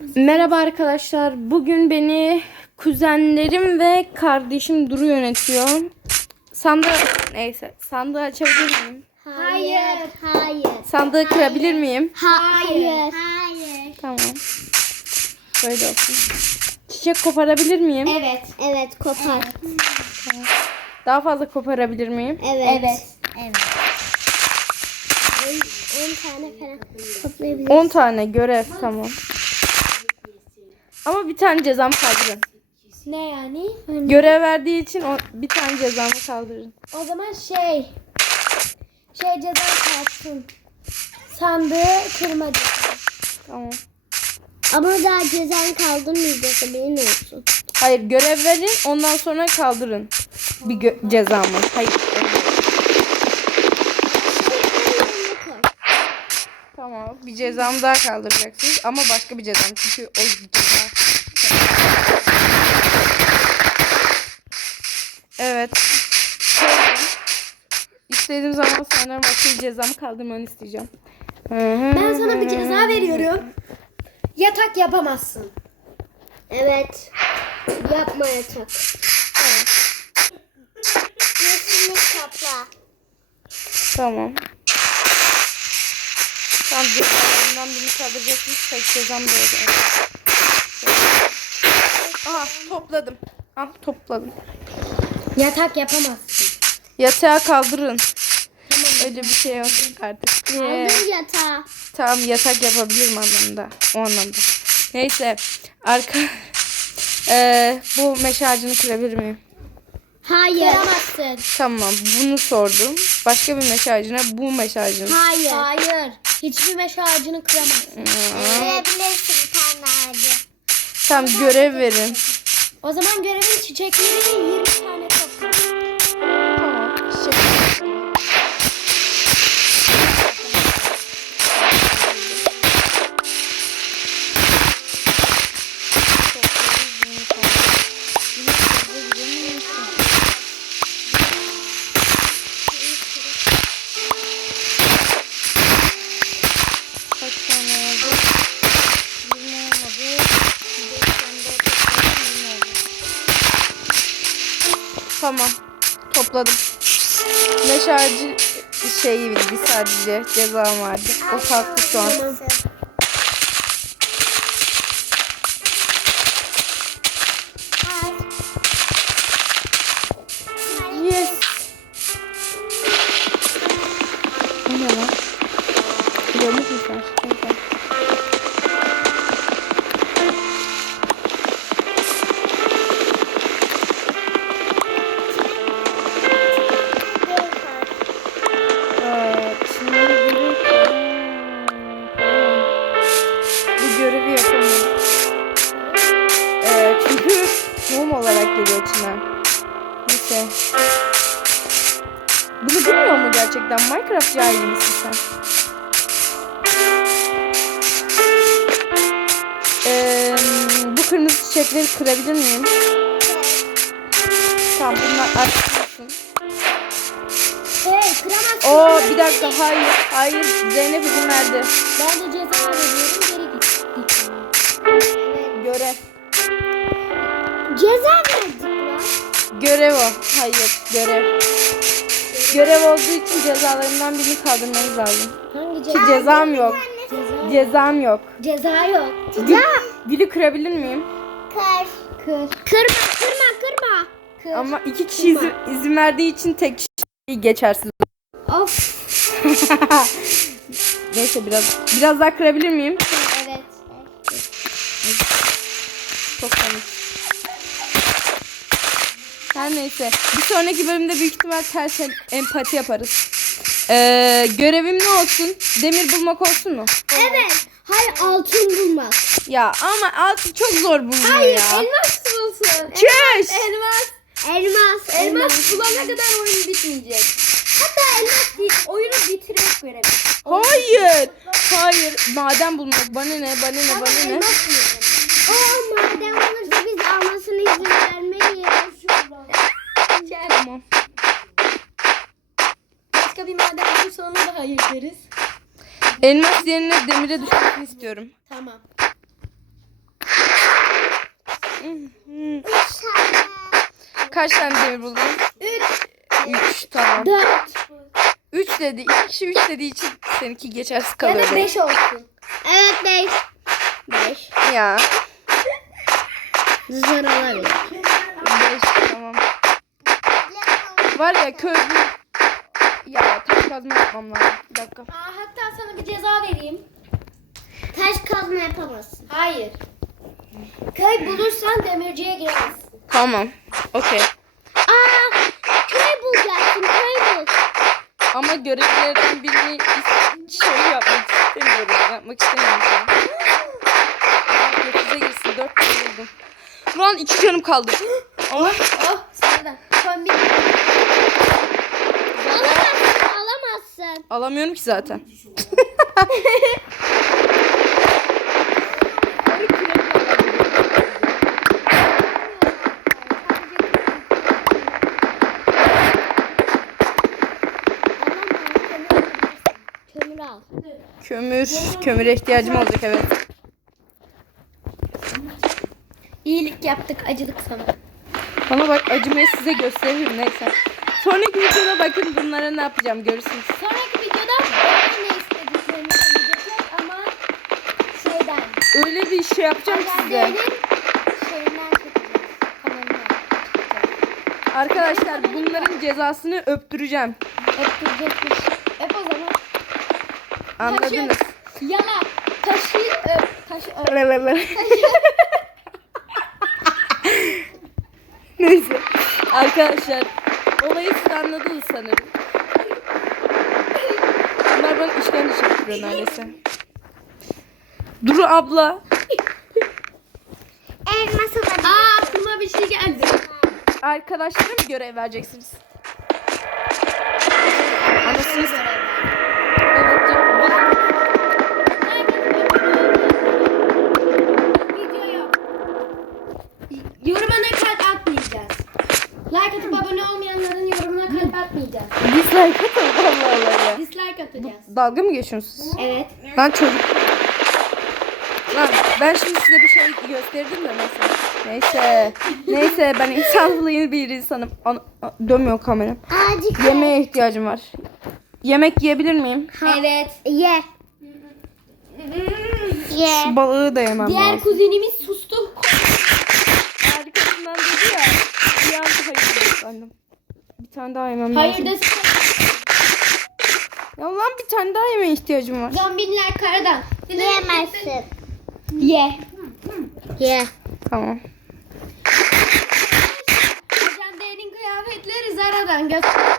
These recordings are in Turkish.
Merhaba arkadaşlar. Bugün beni kuzenlerim ve kardeşim Duru yönetiyor. Sandığı neyse sandığı açabilir miyim? Hayır. Hayır. Sandığı kırabilir miyim? Hayır. Hayır. Tamam. Böyle olsun. Çiçek koparabilir miyim? Evet. Evet kopar. Daha fazla koparabilir miyim? Evet. Evet. Evet. 10 tane falan toplayabiliriz. 10 tane görev tamam. Ama bir tane cezam kaldırın. Ne yani? Görev verdiği için o, bir tane cezamı kaldırın. O zaman şey şey ceza kalsın. Sandığı kırma. Tamam. Ama daha cezan kaldırmayacak haberin olsun. Hayır görev verin ondan sonra kaldırın. Bir gö- cezamı. Hayır. Tamam. Bir cezamı daha kaldıracaksınız ama başka bir cezam. Çünkü o ceza. Evet. İstediğim zaman sonra başka bir cezamı kaldırmanı isteyeceğim. Ben sana bir ceza veriyorum. Yatak yapamazsın. Evet. Yapma yatak. Yeşillik kapla. Tamam. Tam cezalarından birini kaldıracaksınız. Tek cezam da olacak. Aha topladım. Ah topladım. Yatak yapamazsın. Yatağı kaldırın. Öyle bir şey yok artık. Ee, Aldır yatağı. tamam yatak yapabilirim anlamında. O anlamda. Neyse. Arka... Ee, bu meşe ağacını kırabilir miyim? Hayır. Kıramazsın. Tamam bunu sordum. Başka bir meşe ağacına bu meşe ağacını. Hayır. Hayır. Hiçbir meşe ağacını kıramazsın. Verebilirsin bir tane ağacı. Tamam görev verin. O zaman görevin çiçekleri 20 tane topla. Tamam. Topladım. Ağacı şeyi bir sadece cezam vardı. O kalktı şu an. Yes. Çiçekleri kırabilir miyim? Tamam bunlar açılsın. Hey kıramazsın. Oo bir dakika hayır. Hayır Zeynep izin verdi. Ben de ceza veriyorum geri git. git. Görev. Ceza verdik lan. Görev o. Hayır görev. Görev olduğu için cezalarından birini kaldırmamız lazım. Hangi Ki ceza? cezam yok. Ceza. Cezam yok. Ceza yok. Gül, gülü kırabilir miyim? Kır. Kır. Kırma kırma kırma. Kır. Ama iki kişi izin, izin verdiği için tek kişi geçersiz. Of. Neyse biraz biraz daha kırabilir miyim? Evet. Çok komik. Her neyse. Bir sonraki bölümde büyük ihtimal ters em- empati yaparız. Ee, görevim ne olsun? Demir bulmak olsun mu? Evet. Hayır altın bulmak. Ya ama altı çok zor bulunuyor Hayır ya. elmas bulsun. Çüş! Elmas. Elmas. Elmas bulana kadar oyun bitmeyecek. Hatta elmas değil, oyunu bitirmek görevi. Hayır. Hayır. Maden bulmak. Bana ne? Bana ne? Bana ne? Elmas bulacağım. O maden olursa biz almasını izin vermeyiz. Tamam. Başka bir maden bulursa ona da hayır deriz. Elmas yerine demire düşmesini istiyorum. Tamam. Üç tane. Kaç tane demir buldun? Üç. Üç tamam. Dört. Üç dedi. İki kişi üç dediği için seninki geçersiz Ya kalıyor. da beş olsun. Evet beş. Beş. Ya. Zor olabilir. Beş tamam. Var ya köy Ya taş kazma yapmam lazım. Bir dakika. Aa, hatta sana bir ceza vereyim. Taş kazma yapamazsın. Hayır. Köy bulursan demirciye girersin. Tamam. Okey. Aa, köy bulacaksın. Köy bul. Ama görevlerden birini şey yapmak istemiyorum. Yapmak istemiyorum. Dokuza girsin. Dört tane buldum. Şu an iki canım kaldı. Allah. Oh sıradan. Kombin. Alamazsın. Alamazsın. Alamıyorum ki zaten. Kömür al. Kömür. Kömüre ihtiyacım olacak evet. İyilik yaptık acıdık sana. Bana bak acımayı size gösteririm neyse. Sonraki videoda bakın bunlara ne yapacağım görürsünüz. Sonraki videoda ben ne istediklerini söyleyecekler ama şeyden. Öyle bir şey yapacağım size. Haberlerin şeyinden çekeceğiz. Kanalından. Arkadaşlar bunların cezasını öptüreceğim. Öptürecekmiş. Öp o zaman. Anladınız. Taşı yala. Taşı öp. Taşı öp. Neyse. Arkadaşlar olayı siz anladınız sanırım. Bunlar bana işkence çektiriyor neredeyse. Duru abla. Elmas olabilir. Aa aklıma bir şey geldi. Arkadaşlara mı görev vereceksiniz? Anasını Evet. Atmayacağız. Dislike atın Allah Allah ya. Dislike atacağız. Dalga mı geçiyorsunuz? Evet. Lan çocuk. Lan ben şimdi size bir şey gösterdim de neyse. Neyse. Neyse ben insanlığı yeni bir insanım. Ana, a- dönmüyor kameram. Azıcık Yemeğe ihtiyacım var. Yemek yiyebilir miyim? Evet. ye. Ye. Şu balığı da yemem Diğer lazım. kuzenimiz sustu. Arkasından dedi ya. Bir an hayır. Bir tane daha yemem Hayır lazım. desin. Ya lan bir tane daha yemeğe ihtiyacım var. Zombiler karadan. Yemezsin. Ye. Ye. Tamam. Ajan D'nin kıyafetleri Zara'dan göster.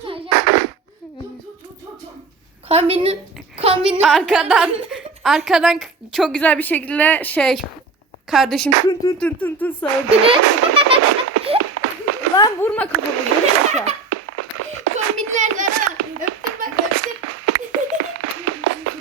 Kombinin kombinin Arkadan arkadan çok güzel bir şekilde şey kardeşim tın tın tın tın tın sağırdı. Lan vurma kafamı. Vurma aşağı. kombinler Zara. Öptür bak öptür.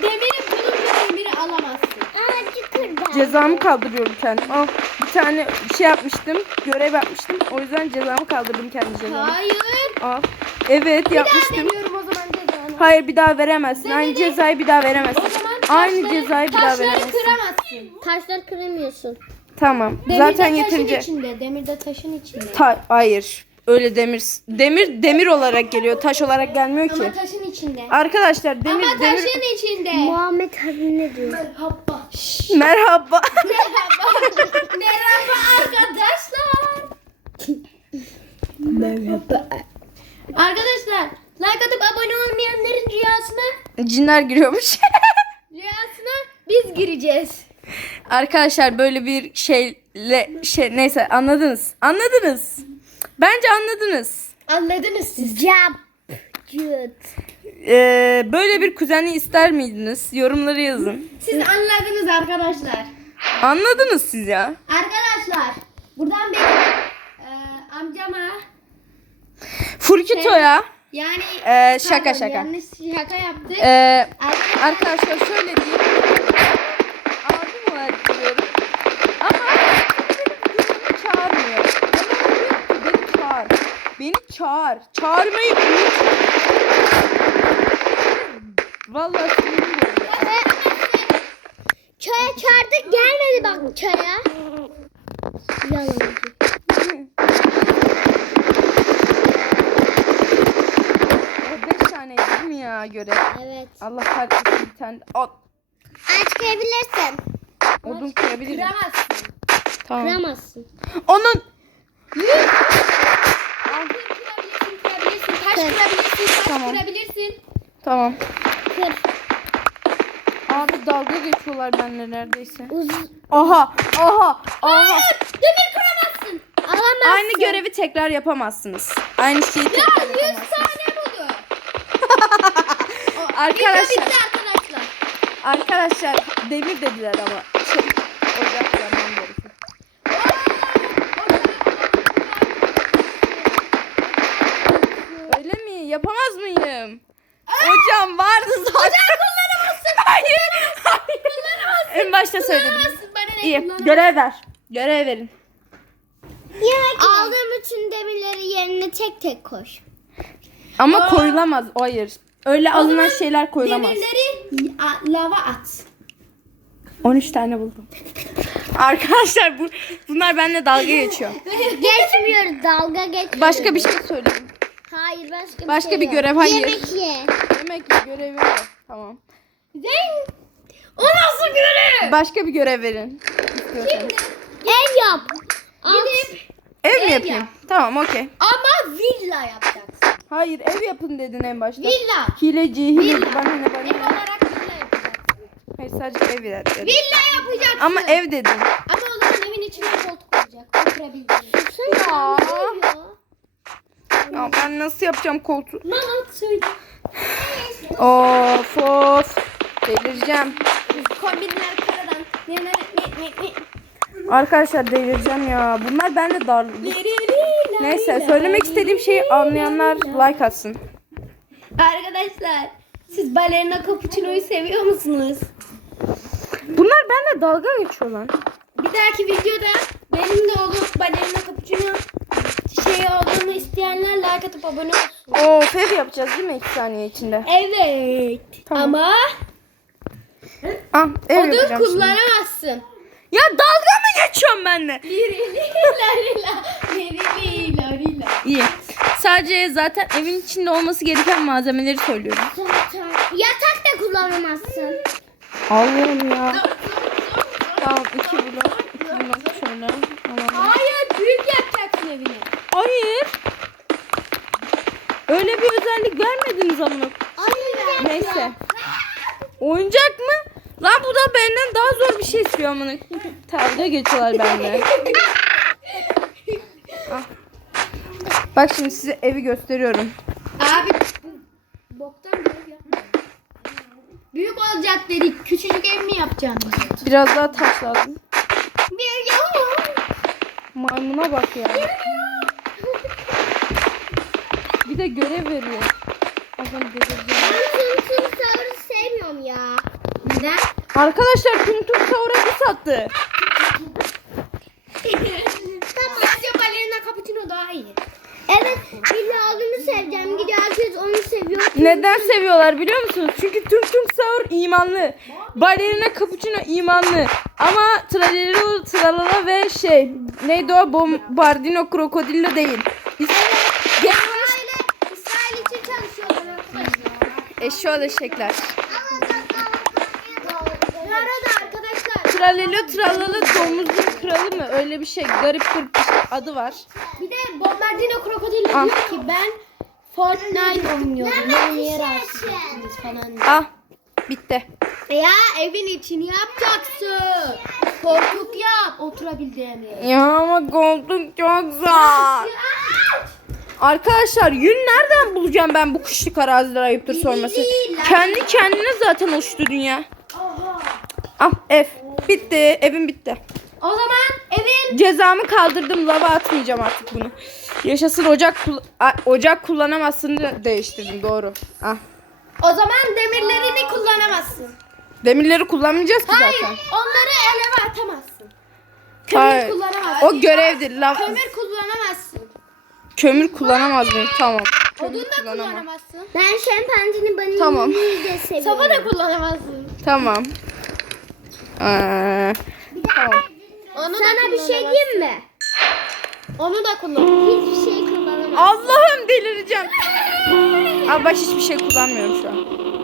Demiri bulunca demiri alamazsın. Azıcık kırdı. Cezamı kaldırıyorum kendim. Al bir tane şey yapmıştım. Görev yapmıştım. O yüzden cezamı kaldırdım kendi cezamı. Hayır. Al. Evet Bir daha yapmıştım. deniyorum o zaman cezanı. Hayır bir daha veremezsin. Aynı cezayı bir daha veremezsin. O zaman Aynı taşları- cezayı bir daha taşları veremezsin. kıramazsın. Taşları kıramıyorsun. Tamam. Demir Zaten de yeterince. taşın içinde. Demir de taşın içinde. Ta- hayır. Öyle demir demir demir olarak geliyor. Taş olarak gelmiyor ki. Ama taşın içinde. Arkadaşlar demir Ama demir taşın içinde. Muhammed abi ne diyor? Merhaba. Merhaba. Merhaba. Merhaba arkadaşlar. Merhaba. Arkadaşlar like atıp abone olmayanların rüyasına Cinler giriyormuş. rüyasına biz gireceğiz. Arkadaşlar böyle bir şeyle şey neyse anladınız. Anladınız. Bence anladınız. Anladınız siz. Cap. Cüt. Ee, böyle bir kuzeni ister miydiniz? Yorumları yazın. Siz anladınız arkadaşlar. Anladınız siz ya. Arkadaşlar buradan benim e, amcama Furkito'ya yani Ee, şaka, pardon, şaka. yanlış şaka yaptık. ee, Arkadaşlar, arkadaşlar şöyle diyeyim. Abim olarak biliyorum. Ama beni çağırmıyor. Ama diyor ki beni çağır. Beni çağır. Çağırmayı unut. Vallahi sinirim. Çaya çağırdık gelmedi bak çaya. Yalancı. O 5 tane değil mi ya görev? Evet. Allah kahretsin bir tane. At. Açabilirsin. Odun kırabilirim. Kıramazsın. Tamam. Kıramazsın. Onun. Altın kırabilirsin, kırabilirsin. Tamam. kırabilirsin. Tamam. Kır. Abi dalga geçiyorlar benimle neredeyse. Uz Aha. Aha. Aha. Demir kıramazsın. alamazsın. Aynı görevi tekrar yapamazsınız. Aynı şeyi Ya tekrar 100 yapamazsınız. tane buldu. Arkadaşlar. bitti arkadaşlar. Arkadaşlar demir dediler ama. Şey, ocak yanmam gerekiyor. Öyle mi? Yapamaz mıyım? Hocam vardı zaten. Hocam kullanamazsın. Hayır. Hayır. En başta söyledim. Kıramazsın. Bana ne İyi. kullanamazsın. Görev ver. Görev verin. Aldığım bütün demirleri yerine tek tek koş. Ama koyulamaz. Hayır. Öyle alınan şeyler koyulamaz. Demirleri a- lava at. 13 tane buldum. Arkadaşlar bu bunlar benimle dalga geçiyor. Geçmiyoruz dalga geçmiyoruz. Başka bir şey söyleyin. Hayır başka bir Başka şey bir yok. görev, hayır. Yemek ye. Demek ki görevi var. Tamam. Zen. O nasıl görev? Başka bir görev verin. istiyorsanız. Ev yap. Gidip Ev mi Ev yapayım? yap. Tamam okey. ama villa yapacaksın. Hayır ev yapın dedin en başta. Villa. Hileci, hileci Villa. bana ne bana Ev ne. olarak villa yapacaksın. Hayır sadece ev yer dedim. Villa yapacaksın. Ama ev dedin. Ama o zaman evin içinde koltuk olacak. Oturabildiğin. Ya. Ya ben nasıl yapacağım koltuğu? Mama söyle. Of of. Delireceğim. Kombinler karadan. Ne ne ne ne ne. Arkadaşlar delireceğim ya. Bunlar bende dar. Neyse söylemek istediğim şeyi anlayanlar like atsın. Arkadaşlar siz balerina cappuccino'yu seviyor musunuz? Bunlar benimle dalga geçiyor lan. Bir dahaki videoda benim de olup balerina cappuccino şey olduğunu isteyenler like atıp abone olsun. Of ev yapacağız değil mi 2 saniye içinde? Evet. Tamam. Ama Ah ev odun yapacağım şimdi. kullanamazsın. Ya dalga mı geçiyorsun benimle? İyi. Sadece zaten evin içinde olması gereken malzemeleri söylüyorum. Yatak da kullanamazsın. Allah'ım ya. Tamam iki blok. iki blok şöyle. Alalım. Hayır büyük yapacaksın evini. Hayır. Öyle bir özellik vermediniz ama. Neyse. Oyuncak mı? Lan bu da benden daha zor bir şey istiyor amına. Dalga geçiyorlar benimle. Ah. Bak şimdi size evi gösteriyorum. Abi boktan bir yapma. Büyük olacak dedik. Küçücük ev mi yapacaksın? Biraz daha taş lazım. Bir yapma. Maymuna bak ya. Bir de görev veriyor. Adam delireceğim. Ben tüm tüm sevmiyorum ya. Neden? Arkadaşlar tüm tüm savura bir sattı. Bence balerina cappuccino daha iyi. Evet olduğunu seveceğim. Gidiyor herkes onu seviyor. Neden seviyorlar biliyor musunuz? Çünkü tüm tüm sahur imanlı. Balerina cappuccino imanlı. Ama Tralero, Tralala ve şey neydi o Bombardino Krokodillo değil. Biz- Eşşoğlu eşekler. Bu arada arkadaşlar Tralelo Tralala domuzun kralı mı? Öyle bir şey. Garip bir şey. adı var. bir de Bombardino Krokodil Ah. diyor ki ben Fortnite oynuyorum. Ben niye rahatsızsınız falan diyor. Ah bitti. Ya evin içini yapacaksın. Koltuk yap oturabildiğin yer. Ya ama koltuk çok zor. Arkadaşlar yün nereden bulacağım ben bu kışlık araziler ayıptır sorması. Kendi kendine zaten oluştu dünya. Ah ev. Bitti. Evim bitti. O zaman evin Cezamı kaldırdım. Lava atmayacağım artık bunu. Yaşasın ocak kul- A- ocak kullanamazsın değiştirdim doğru. Ah. o zaman demirlerini kullanamazsın. Demirleri kullanmayacağız ki Hayır zaten. onları eleme atamazsın. Kömür Hayır. kullanamazsın. O görevdir. Lav- Kömür kullanamazsın. Kömür kullanamaz mıyım? Tamam. Odun da kullanamam. kullanamazsın. Ben şempanzini banını Tamam. de seviyorum. Soba da kullanamazsın. Tamam. Ee, tamam. Onu da Sana bir şey kullanamazsın. diyeyim mi? Onu da kullan. Hiçbir şey kullanamam. Allah'ım delireceğim. Abi bak hiçbir şey kullanmıyorum şu an.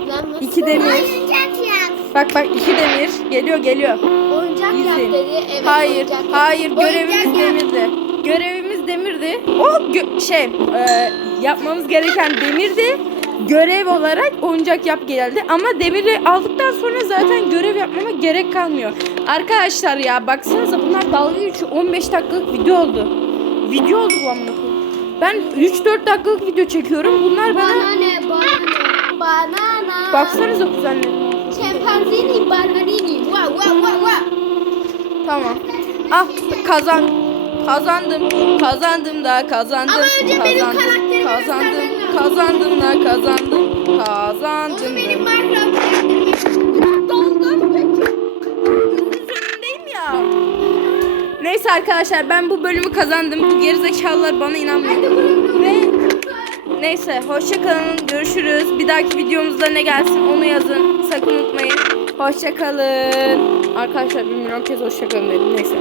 Lan nasıl? İki demir. Oyuncak yap. Bak bak iki demir. Geliyor geliyor. Oyuncak yap İzin. dedi. Evet, hayır, oyuncak yap. hayır. Oyuncak Görevimiz yap. demirdi. Görevimiz demirdi. O şey, e, yapmamız gereken demirdi. Görev olarak oyuncak yap geldi. Ama demiri aldıktan sonra zaten görev yapmama gerek kalmıyor. Arkadaşlar ya baksanıza bunlar dalga geçiyor. 15 dakikalık video oldu. Video oldu bu amına. Ben 3-4 dakikalık video çekiyorum. Bunlar bana... Banana, banana, banana. Baksanıza kuzenlerim. Şempanzini, bananini. Wow, wow, wow, wow. Tamam. Ah kazan. Kazandım. Kazandım da kazandım. Ama önce benim kazandım. karakterimi kazandım. Kazandım da kazandım. Kazandım. Onu benim Minecraft Doldum. Üzerindeyim ya. Neyse arkadaşlar ben bu bölümü kazandım. Bu gerizekalılar bana inanmıyor. Ve neyse hoşça kalın. Görüşürüz. Bir dahaki videomuzda ne gelsin onu yazın. Sakın unutmayın. Hoşça kalın. Arkadaşlar bir milyon kez hoşça kalın dedim. Neyse.